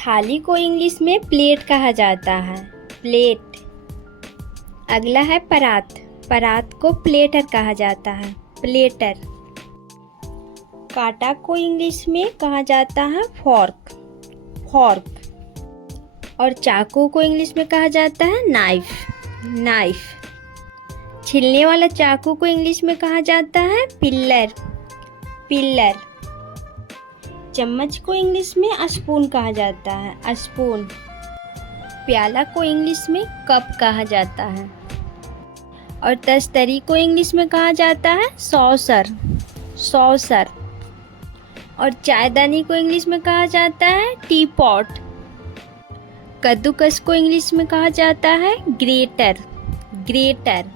थाली को इंग्लिश में प्लेट कहा जाता है, प्लेट। अगला है परात। परात को प्लेटर कहा जाता है, प्लेटर। कांटा को इंग्लिश में कहा जाता है फॉर्क, फॉर्क। और चाकू को इंग्लिश में कहा जाता है नाइफ, नाइफ। छिलने वाला चाकू को इंग्लिश में कहा जाता है पिलर, पिलर। चम्मच को इंग्लिश में स्पून कहा जाता है, स्पून। प्याला को इंग्लिश में कप कहा जाता है। और तस्तरी को इंग्लिश में कहा जाता है सॉसर, सॉसर। और चायदानी को इंग्लिश में कहा जाता है टी पॉट। कद्दूकस को इंग्लिश में कहा जाता है ग्रेटर, ग्रेटर।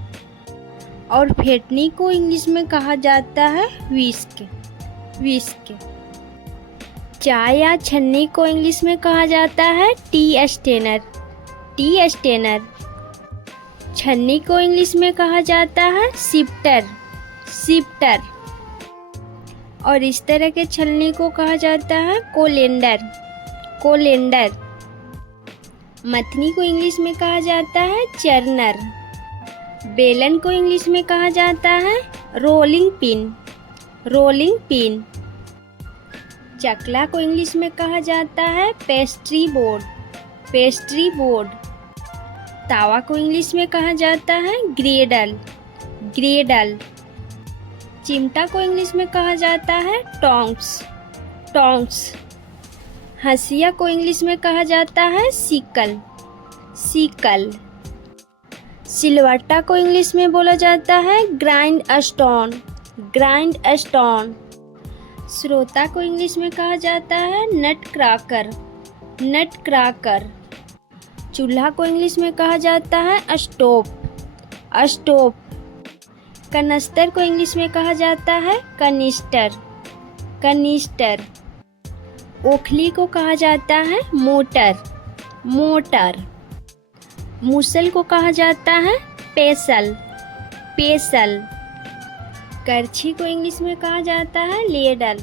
और फेंटनी को इंग्लिश में कहा जाता है विस्क, विस्क। चाय या छन्नी को इंग्लिश में कहा जाता है टी स्टेनर, टी स्टेनर। छन्नी को इंग्लिश में कहा जाता है सिफ्टर, सिफ्टर। और इस तरह के छलनी को कहा जाता है कोलेंडर, कोलेंडर। मथनी को इंग्लिश में कहा जाता है चर्नर। बेलन को इंग्लिश में कहा जाता है रोलिंग पिन, रोलिंग पिन। चकला को इंग्लिश में कहा जाता है पेस्ट्री बोर्ड, पेस्ट्री बोर्ड। तावा को इंग्लिश में कहा जाता है ग्रेडल, ग्रेडल। चिमटा को इंग्लिश में कहा जाता है टोंग्स, टोंग्स। हंसिया को इंग्लिश में कहा जाता है सिकल, सिकल। सिलवट्टा को इंग्लिश में बोला जाता है ग्राइंड स्टोन, ग्राइंड स्टोन। श्रोता को इंग्लिश में कहा जाता है नट क्रैकर, नट क्रैकर। चूल्हा को इंग्लिश में कहा जाता है स्टोव, स्टोव। कनस्तर को इंग्लिश में कहा जाता है कनिस्टर, कनिस्टर। ओखली को कहा जाता है मोटर, मोटर। मूसल को कहा जाता है पेसल, पेसल। करछी को इंग्लिश में कहा जाता है लेडल,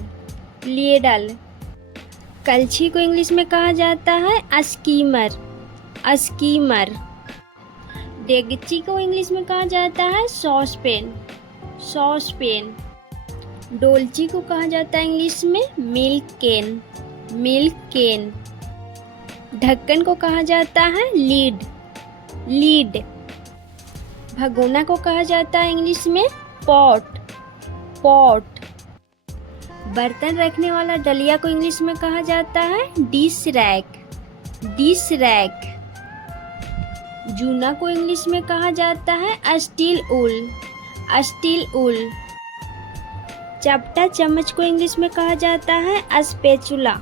लेडल। कलछी को इंग्लिश में कहा जाता है स्कीमर, स्कीमर। डेगची को इंग्लिश में कहा जाता है सॉसपेन, सॉसपेन। डोलची को कहा जाता है इंग्लिश में मिल्क कैन, मिल्क कैन। ढक्कन को कहा जाता है लीड, लीड। भगोना को कहा जाता है इंग्लिश में पॉट, पॉट। बर्तन रखने वाला डलिया को इंग्लिश में कहा जाता है डिश रैक, डिश रैक। जूना को इंग्लिश में कहा जाता है स्टील ऊल, स्टील ऊल। चपटा चम्मच को इंग्लिश में कहा जाता है स्पैचुला,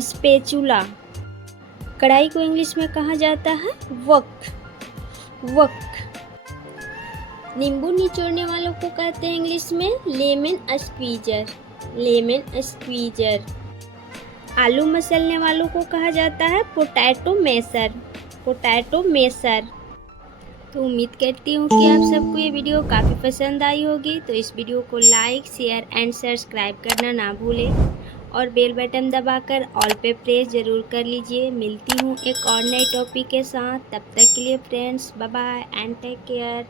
स्पैचुला। कढ़ाई को इंग्लिश में कहा जाता है वक, वक। नींबू निचोड़ने वालों को कहते हैं इंग्लिश में लेमन स्क्वीजर, लेमन स्क्वीजर। आलू मसलने वालों को कहा जाता है पोटैटो मैशर, पोटैटो मैशर। तो उम्मीद करती हूँ कि आप सबको ये वीडियो काफ़ी पसंद आई होगी। तो इस वीडियो को लाइक, शेयर एंड सब्सक्राइब करना ना भूलें और बेल बटन दबाकर ऑल पे प्रेस ज़रूर कर लीजिए। मिलती हूँ एक और नए टॉपिक के साथ। तब तक के लिए friends, bye bye and take care.